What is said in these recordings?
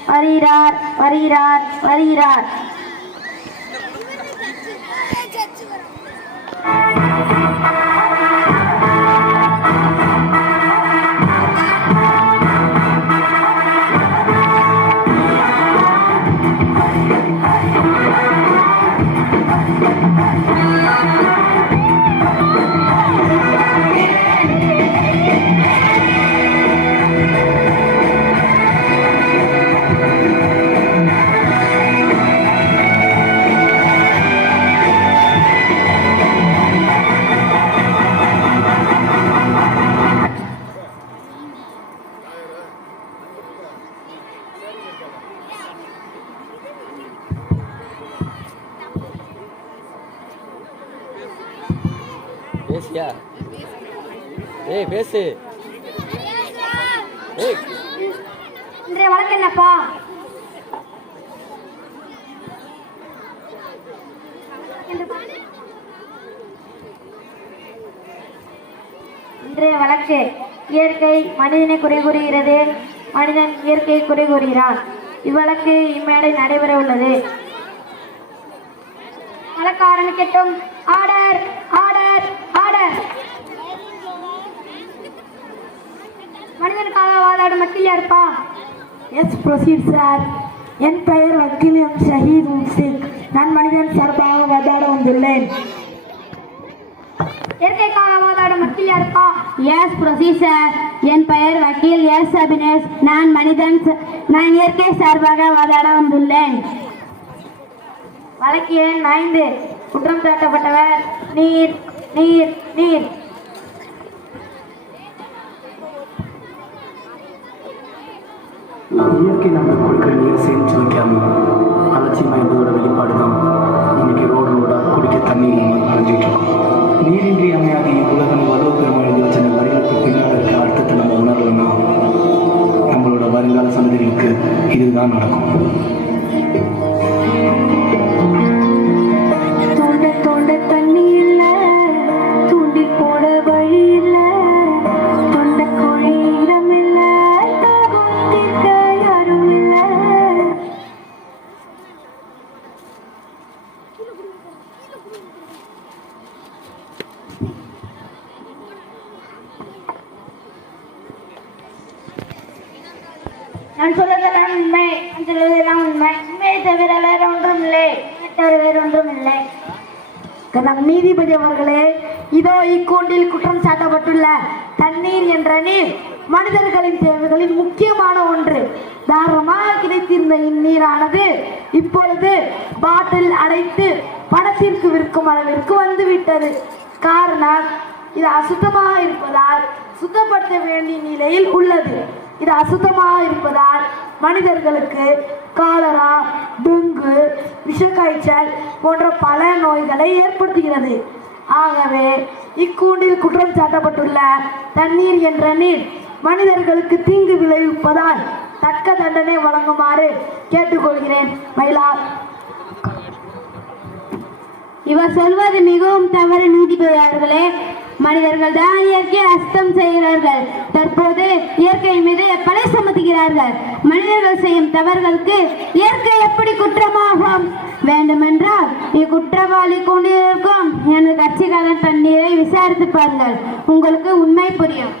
K Sasitharan வருகிறார் வருகிறார் வருகிறார் பேசு இன்றைய வழக்கு என்னப்பா? இன்றைய வழக்கு இயற்கை மனிதனை குறை கூறுகிறது மனிதன் இயற்கையை குறை கூறுகிறான் இவ்வழக்கு இம்மேடை நடைபெற உள்ளது. வழக்காரனு கேட்டும். Order order order. மனிதனுக்காக வாதாடும் மக்கள் இருப்பா. எஸ் ப்ரொசீட் சார் என் பெயர் வக்கீல் எம் ஷஹீத் சிங் நான் மனிதன் சார்பாக வாதாட வந்துள்ளேன். இயற்கைக்காக வாதாடும் மக்கள் இருப்பா. எஸ் ப்ரொசீசர் என் பெயர் வக்கீல் எஸ் அபினேஷ். நான் மனிதன் நான் இயற்கை சார்பாக வாதாட வந்துள்ளேன். வழக்கு எண் ஐந்து. குற்றம் சாட்டப்பட்டவர். நீர் நீர் நீர். இயற்கை நம்ம கொடுக்குற நீரை சேமிச்சு வைக்காம அலட்சியமாக இருந்ததோட வெளிப்பாடு தான் இன்னைக்கு ரோடு ரோடாக குடிக்க தண்ணீர் இல்லாமல் அழிஞ்சிட்டு இருக்கோம். நீரின்றி அமையாத உலகம் வலுவ பெருமை எழுதி வச்ச அந்த வரிகளுக்கு பின்னால் இருக்க அர்த்தத்தை நம்ம உணரலன்னா நம்மளோட வருங்கால சந்ததிகளுக்கு இதுதான் நடக்கும். இதோ குற்றம் சாட்டப்பட்டுள்ள தண்ணீர் என்ற நீர் மனிதர்களின் தேவைகளில் முக்கியமான ஒன்று. தாராளமாக கிடைத்திருந்த இந்நீரானது இப்பொழுது பாட்டில் அடைத்து பணத்திற்கு விற்கும் அளவிற்கு வந்துவிட்டது. காரணம் இது அசுத்தமாக இருப்பதால் சுத்தப்படுத்த வேண்டிய நிலையில் உள்ளது. இது அசுத்தமாக இருப்பதால் மனிதர்களுக்கு காலரா டெங்கு விஷக்காய்ச்சல் போன்ற பல நோய்களை ஏற்படுத்துகிறது. ஆகவே இக்கூண்டில் குற்றம் சாட்டப்பட்டுள்ள தண்ணீர் என்ற நீர் மனிதர்களுக்கு தீங்கு விளைவிப்பதால் தக்க தண்டனை வழங்குமாறு கேட்டுக்கொள்கிறேன் மயிலா. இவர் சொல்வது மிகவும் தவறு நீதிபதி அவர்களே மனிதர்கள் தான் இயற்கை அஸ்தம் செய்கிறார்கள். தற்போது இயற்கை மீது பழைய சுமத்துகிறார்கள். மனிதர்கள் செய்யும் தவறுகளுக்கு இயற்கை எப்படி குற்றமாகும்? வேண்டுமென்றால் இக்குற்றவாளி கொண்டிருக்கும் எனது கட்சிக்காரன் தண்ணீரை விசாரித்து பாருங்கள். உங்களுக்கு உண்மை புரியும்.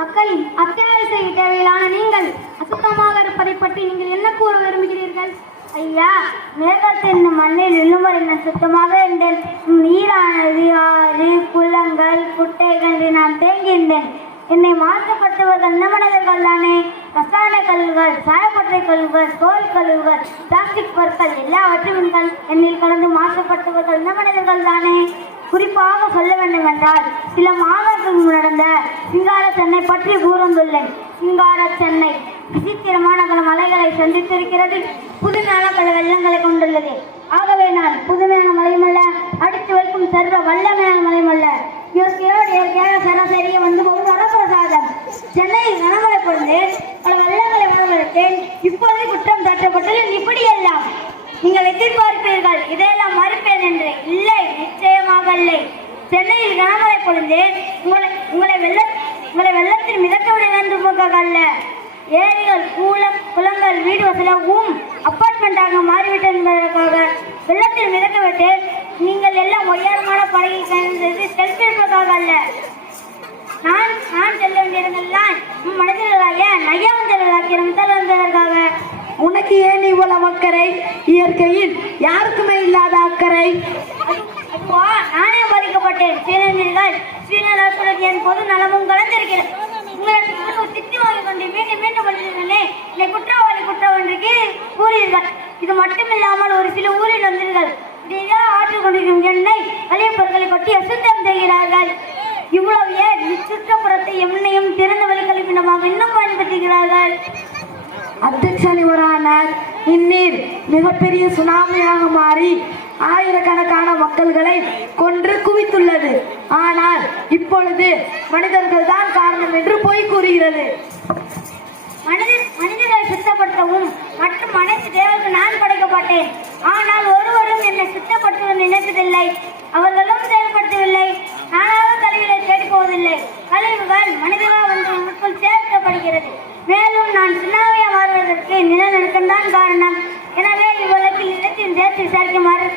மக்களின் அத்தியாவசிய தேவையிலான நீங்கள் அசுத்தமாக இருப்பதை பற்றி நீங்கள் என்ன கூற விரும்புகிறீர்கள்? ஐயா மேகத்தின் மண்ணில் இன்னும் என்ன சுத்தமாக இருந்தேன். நீரானது ஆறு குளங்கள் குட்டைகள் என்று நான் தேங்கியிருந்தேன். என்னை மாற்றப்பட்டவர்கள் என்ன தானே? ரசாயன கழிவுகள் சாயப்பட்டறை கழிவுகள் தோல் கழிவுகள் பிளாஸ்டிக் பொருட்கள் எல்லாவற்றையும் எங்கள் என்னில் கலந்து மாசுபடுத்துவர்கள் என்ன தானே? குறிப்பாக சொல்ல வேண்டும் என்றால் சில மாதங்களுக்கு நடந்த சிங்கார சென்னை பற்றி கூறந்துள்ளேன். சிங்கார சென்னை விசித்திரமான பல மலைகளை சந்தித்திருக்கிறது. புதுமையான பல வெள்ளங்களை கொண்டுள்ளது. ஆகவே நான் புதுமையான மலையுமல்ல அடித்து வைக்கும் சர்வ வல்லமையான மலையுமல்ல. இயற்கையோடு இயற்கையாக சராசரியே வந்து போகும் வரப்பிரசாதம். சென்னையில் கனமழை பொழுது பல வெள்ளங்களை வரவழைத்தேன் இப்போது குற்றம் தட்டப்பட்டது இப்படியெல்லாம். நீங்கள் எதிர்பார்ப்பீர்கள் இதையெல்லாம் மறுப்பேன் என்று. இல்லை நிச்சயமாக இல்லை. சென்னையில் கனமழை பொழுந்தேன் உங்களை உங்களை வெள்ள உங்களை வெள்ளத்தில் மிதக்க விட வேண்டும் அல்ல ஏரிகள் கூலம் குளங்கள் வீடு வசதியாகவும் அப்பார்ட்மெண்ட்டாக மாறிவிட்டது என்பதற்காக வெள்ளத்தில் மிதக்கவிட்டு நீங்கள் எல்லாம் உயரமான படகில் செல்ஃபி எடுப்பதற்காக அல்ல. நான் நான் செல்ல வேண்டிய இடங்கள்லாம் உனக்கு ஏன் இவ்வளவு அக்கறை? இயற்கையில் யாருக்குமே இல்லாத அக்கறை. அது- அதுவா நானே பாதிக்கப்பட்டேன்? சீனர்கள் சீனர்களுக்கு என் பொது நலமும் கலந்திருக்கிறது உங்களுக்கு திட்டி வாங்கி கொண்டு மீண்டும் மீண்டும் வருகிறேனே. என்னை குற்றவாளி குற்றவாளிக்கு கூறியீர்கள். இது மட்டுமில்லாமல் ஒரு சில ஊரில் வந்தீர்கள். இதையே ஆற்றிக் கொண்டிருக்கும் என்னை கழிய பொருட்களை கொட்டி அசுத்தம் செய்கிறார்கள். இவ்வளவு ஏன் சுற்றுப்புறத்தை எண்ணையும் திறந்த வழி கழிப்பிடமாக இன்னும் பயன்படுத்துகிறார்கள்? அத்தியட்சணிவரான இந்நீர் மிகப்பெரிய சுனாமியாக மாறி ஆயிரக்கணக்கான மக்கள்களை கொன்று குவித்துள்ளது. ஆனால் இப்பொழுது மனிதர்கள் தான் காரணம் என்று பொய் கூறுகிறது. மனித மனிதர்களை சுத்தப்படுத்தவும் மற்றும் அனைத்து தேவர்கள் நான் படைக்கப்பட்டேன் ஆனால் ஒருவரும் என்னை சுத்தப்படுத்த நினைப்பதில்லை அவர்களும் செயல்படுத்தவில்லை. நானாக கழிவுகளை தேடி போவதில்லை. கழிவுகள் மனிதர்களால் வந்து நமக்குள் சேர்க்கப்படுகிறது. மேலும் நான் சின்னாவை மாறுவதற்கு நிலநடுக்கம் தான் காரணம். எனவே இவ்வளத்தில் இடத்தில் சேர்த்து விசாரிக்குமாறு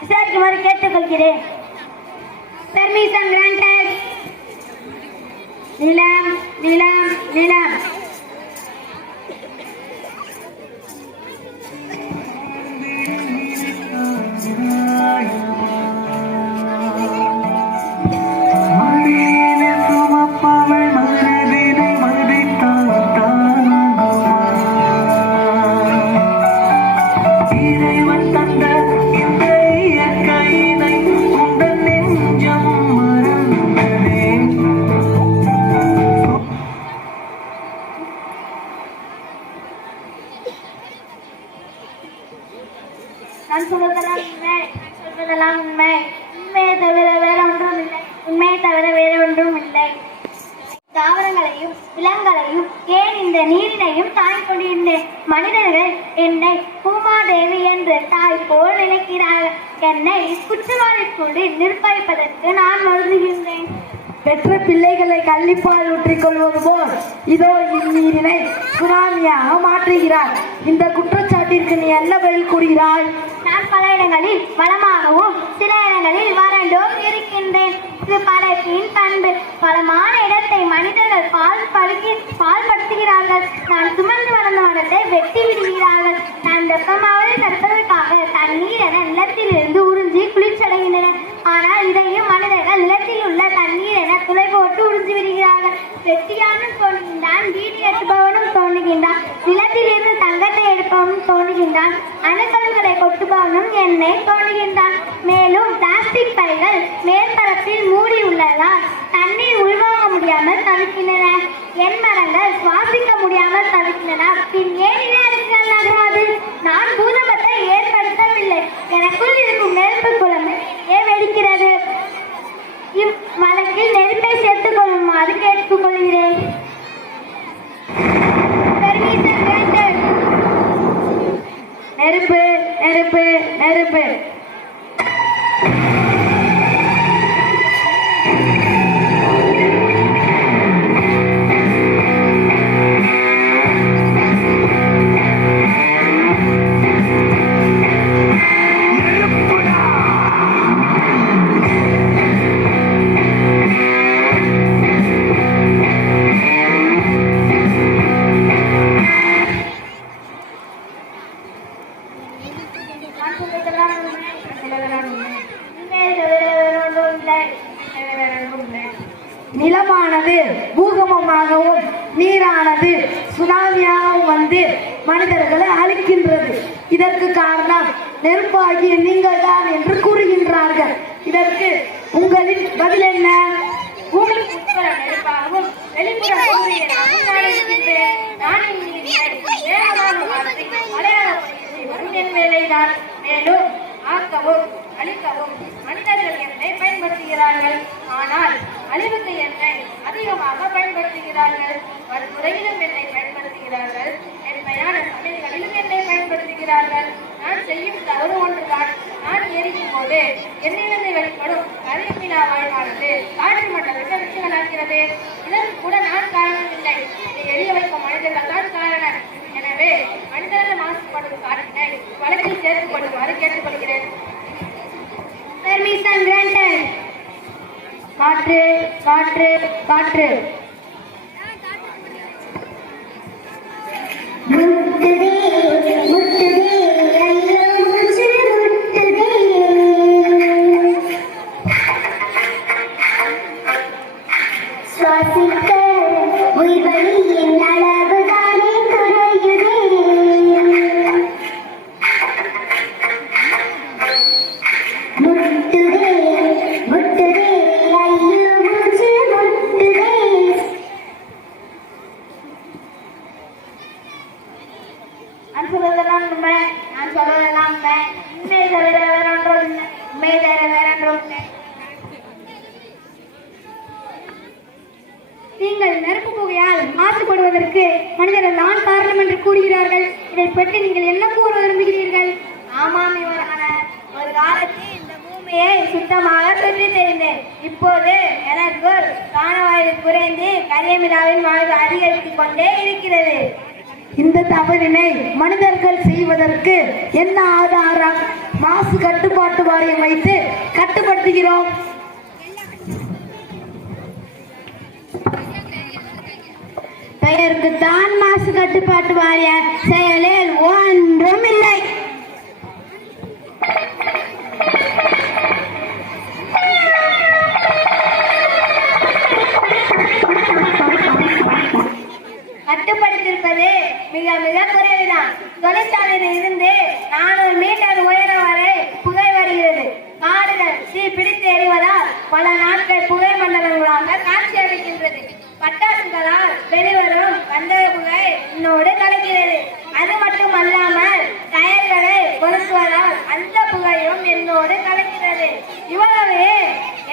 விசாரிக்குமாறு கேட்டுக்கொள்கிறேன். பெர்மிஷன் கிராண்டட் நிலம் நிலம் நிலம். சுனாமியாக மாற்றுகிறார் இந்த குற்றச்சாட்டிற்கு நீ என்ன பதில் கூறுகிறாய்? நான் பல இடங்களில் வளமாகவும் சில இடங்களில் வறண்டும் இருக்கின்றேன். இது படைப்பின் பண்பு. வளமான இடத்தை மனிதர்கள் பால் படுகி பால் படுத்துகிறார்கள். நான் சுமந்து வளர்ந்த மரத்தை வெட்டி விடுகிறார்கள். நான் வெப்பமாவது தடுப்பதற்காக தண்ணீர் என நிலத்திலிருந்து உறிஞ்சி குளிர்ச்சடைகின்றன ஆனால் இதையும் மனிதர்கள் நிலத்தில் உள்ள தண்ணீர் என துளை போட்டு உறிஞ்சு விடுகிறார்கள். வெட்டியானும் தோன்றுகின்றான் வீடு கட்டுபவனும் தோன்றுகின்றான். நிலத்திலிருந்து தங்கத்தை எடுப்பவனும் தோன்றுகின்றான். அணுக்கல்களை கொட்டுபவனும் என்னை தோன்றுகின்றான். மேலும் பிளாஸ்டிக் பைகள் மேற்பரப்பில் மூடி உள்ளதால் தண்ணீர் உள்வாங்க முடியாமல் தவிக்கின்றன. என் மரங்கள் சுவாசிக்க முடியாமல் தவிக்கின்றன. பின் ஏன் இளைஞர்கள் நகராது நான் பூதமத்தை ஏற்படுத்தவில்லை. எனக்குள் இருக்கும் நெருப்பு குழம்பு ஏன் வெடிக்கிறது இவ் வழக்கில் நெருப்பை சேர்த்துக் கொள்ளுமாறு கேட்டுக்கொள்கிறேன். நெருப்பு நெருப்பு நெருப்பு. வந்து மனிதர்களை அழிக்கின்றது. இதற்கு காரணம் நெருப்பாகிய நீங்கள் தான் என்று கூறுகின்றார்கள். இதற்கு உங்களின் பதில் என்ன? பூமிக்கு உட்புற நெருப்பாகவும், வெளிப்புற சூரியனாகவும் நான் இருக்கின்றேன். நான் என் வேலைதான். மேலும் ஆக்கவும் அழிக்கவும் மனிதர்கள் என்னை பயன்படுத்துகிறார்கள். ஆனால் அழிவுக்கு என்னை அதிகமாக பயன்படுத்துகிறார்கள். வன்முறையிலும் என்னை பயன்படுத்துகிறார்கள். மென்மையான சமையல்களிலும் என்னை பயன்படுத்துகிறார்கள். நான் செய்யும் தவறு ஒன்றுதான். நான் எரியும் போது என்னிலிருந்து வெளிப்படும் கரியமிலா வாயுவானது காற்று மண்டலத்தை விட்டு வளர்க்கிறது. இதற்கு கூட நான் காரணம் இல்லை இதை எரிய வைக்கும் மனிதர்கள் தான் காரணம் எனவே மனிதர்கள் மாசுபடும் காரணத்தை வழக்கில் சேர்த்துக் கொள்ளுமாறு கேட்டுக்கொள்கிறேன். பெர்மிஷன் கிராண்டட் காற்று காற்று காற்று. சுவாசிக்க புகையால் மனிதர் மனிதர்கள் தான் காரணம் என்று கூறுகிறார்கள். இதை பற்றி நீங்கள் என்ன கூற விரும்புகிறீர்கள்? ஆமாம் இவரான ஒரு காலத்தில் இந்த பூமியை சுத்தமாக சுற்றி தெரிந்தேன். இப்போது எனக்கு காணவாயு குறைந்து கரியமிலாவின் வாழ்வு அதிகரித்துக் கொண்டே இருக்கிறது. இந்த தவறினை மனிதர்கள் செய்வதற்கு என்ன ஆதாரம்? மாசு கட்டுப்பாட்டு வாரியம் வைத்து கட்டுப்படுத்துகிறோம். பெயருக்கு தான் மாசு கட்டுப்பாட்டு வாரிய செயலில் ஒன்றும் இல்லை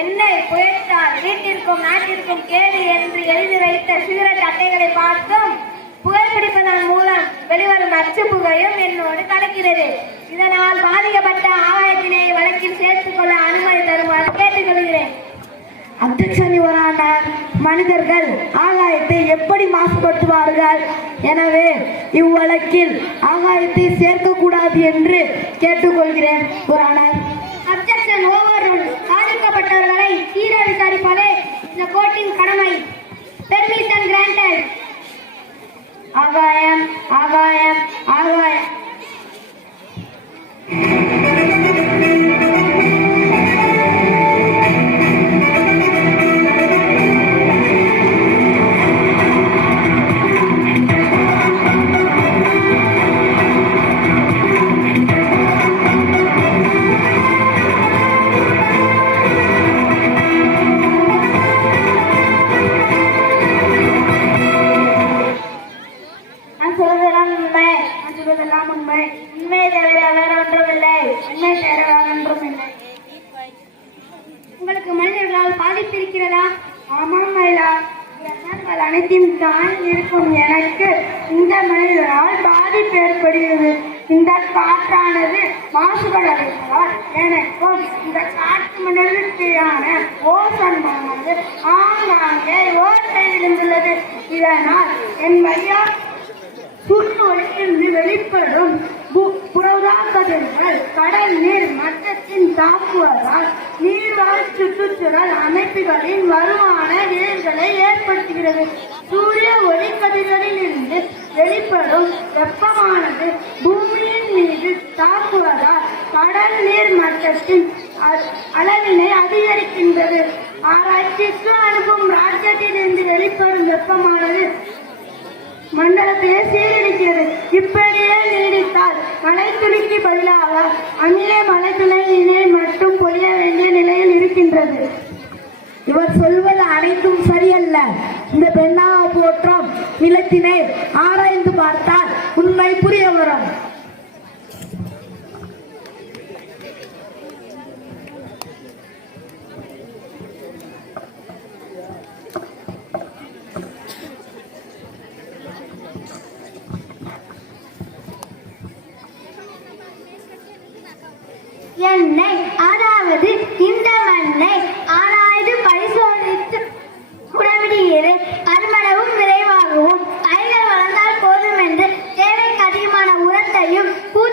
எண்ணெய் புயற்றால் வீட்டிற்கும் நாட்டிற்கும் கேடு என்று எழுதி வைத்த சிகரெட் அட்டைகளை பார்த்தும் புகைப்பிடிப்பதன் மூலம் வெளிவரும் நச்சு புகையும் என்னோடு கலக்கிறது. இதனால் பாதிக்கப்பட்ட ஆகாயத்தினை வழக்கில் சேர்த்துக் கொள்ள அனுமதி தருமாறு கேட்டுக்கொள்கிறேன் யுவரான மனிதர்கள் ஆகாயத்தை எப்படி மாசுபடுத்துவார்கள்? எனவே இவ்வழக்கில் ஆகாயத்தை சேர்க்கக்கூடாது என்று கேட்டுக்கொள்கிறேன் யுவரானர் அப்ஜெக்ஷன் ஓவர் வரை தீர விசாரிப்பதே இந்த கோர்ட்டின் கடமை. பெர்மிஷன் கிராண்டட் ஆகாயம் ஆகாயம் ஆகாயம் நான் உண்மை உண்மை தவிர வேற ஒன்றும் இல்லை. உண்மை தவிர வேற ஒன்றும் இல்லை. உங்களுக்கு மனிதர்களால் பாதிப்பு இருக்கிறதா ஆமாம் மயிலா. எண்ணங்கள் அனைத்தையும் தாண்டி இருக்கும். எனக்கு இந்த மனிதரால் பாதிப்பு ஏற்படுகிறது. இந்த காற்றானது மாசுபடுவதால் எனக்கும் இந்த காற்று மண்டலத்திலான ஓசன்மானது ஆங்காங்கே ஓட்டை விழுந்துள்ளது இதனால் என் வழியா சூழ்நிலையிலிருந்து வெளிப்படும் பு- கடல் நீர் மட்டத்தின் தாக்குவதால் நீர்வாழ் சுற்றுச்சூழல் அமைப்புகளின் வலுவான விளைவுகளை ஏற்படுத்துகிறது. சூரிய ஒளிக்கதிர்களில் இருந்து வெளிப்படும் வெப்பமானது பூமியின் மீது தாக்குவதால் கடல் நீர் மட்டத்தின் அ- அளவினை அதிகரிக்கின்றது. ஆராய்ச்சிக்கு அனுப்பும் ராக்கெட்டில் இருந்து வெளிப்படும் வெப்பமானது மண்டலத்திலே சீரடிக்கிறது இப்படியே நீடித்தால் மழைத்துளிக்கு பதிலாக மலை மழைத்துளையினை மட்டும் பொழிய வேண்டிய நிலையில் இருக்கின்றது. இவர் சொல்வது அனைத்தும் சரியல்ல. இந்த பெண்ணா போற்றம் நிலத்தினை ஆராய்ந்து பார்த்தால் உண்மை புரிய வரும்.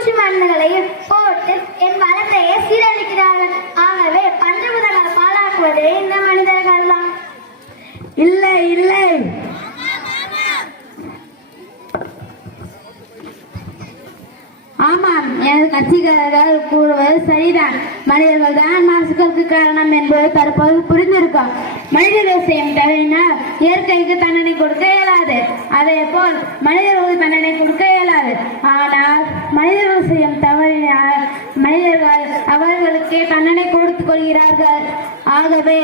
பூச்சி மருந்துகளையும் போட்டு என் வளத்தையே சீரழிக்கிறார்கள். ஆகவே பஞ்சபூதங்கள் பாழாக்குவதே இந்த மனிதர்கள் தான் இல்லை இல்லை. ஆமாம் எனது கட்சிக்காரர்கள் கூறுவது சரிதான். மனிதர்கள் தான் மாசுக்களுக்கு காரணம் என்பது தற்போது புரிந்திருக்கோம். மனித தேசியம் தவறினால் இயற்கைக்கு தண்டனை கொடுக்க இயலாது. அதே போல் மனிதர்களுக்கு தண்டனை கொடுக்க இயலாது. ஆனால் மனித செய்யும் தவறினால் மனிதர்கள் அவர்களுக்கே தண்டனை கொடுத்துக் கொள்கிறார்கள். ஆகவே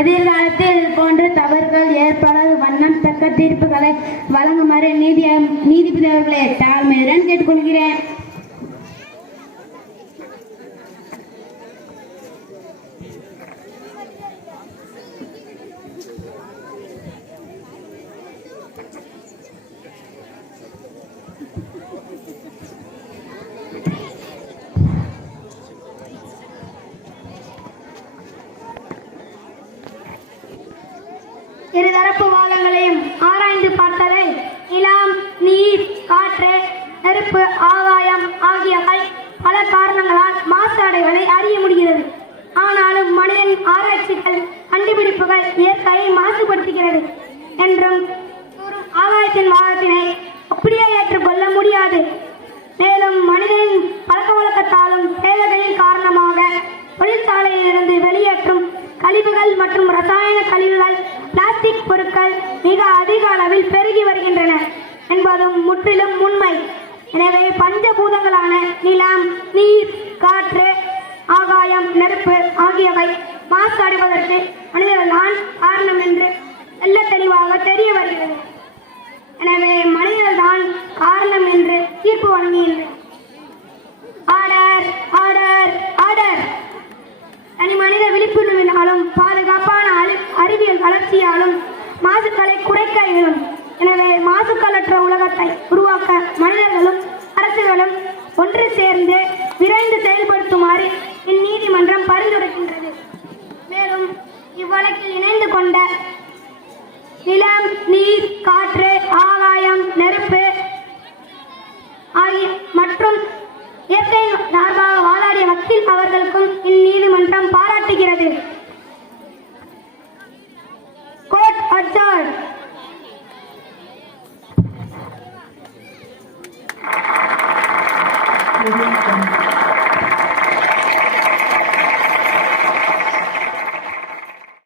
எதிர்காலத்தில் போன்ற தவறுகள் ஏற்படாத. வண்ணம் தக்க தீர்ப்புகளை வழங்குமாறு நீதி நீதிபதி அவர்களை தாழ்மையுடன் கேட்டுக்கொள்கிறேன். இருதரப்பு வாதங்களையும் ஆராய்ந்து பார்த்ததை நிலம் நீர் காற்று நெருப்பு ஆகாயம் ஆகியவை பல காரணங்களால் மாசு அடைவதை அறிய முடிகிறது. ஆனாலும் மனிதன் ஆராய்ச்சிகள் கண்டுபிடிப்புகள் இயற்கையை மாசுபடுத்துகிறது என்றும் ஆகாயத்தின் வாதத்தினை அப்படியே ஏற்றுக்கொள்ள முடியாது. மேலும் மனிதனின் பழக்க வழக்கத்தாலும் சேவைகளின் காரணமாக தொழிற்சாலையிலிருந்து வெளியேற்றும் கழிவுகள் மற்றும் ரசாயன கழிவுகள் பிளாஸ்டிக் பொருட்கள் மிக அதிக அளவில் பெருகி வருகின்றன என்பதும் முற்றிலும் உண்மை. எனவே பஞ்சபூதங்களான நிலம் நீர் காற்று ஆகாயம் நெருப்பு ஆகியவை மாசு அடைவதற்கு மனிதர்கள்தான் காரணம் என்று நல்ல தெளிவாக தெரிய வருகிறது. எனவே மனிதர்கள்தான் காரணம் என்று தீர்ப்பு வழங்குகின்றனர் ஆர்டர் ஆர்டர் ஆர்டர். தனி மனித விழிப்புணர்வினாலும் பாதுகாப்பான அறி- அறிவியல் வளர்ச்சியாலும் மாசுக்களை குறைக்க இயலும். எனவே மாசுக்களற்ற உலகத்தை உருவாக்க மனிதர்களும் அரசுகளும் ஒன்று சேர்ந்து விரைந்து செயல்படுத்தும்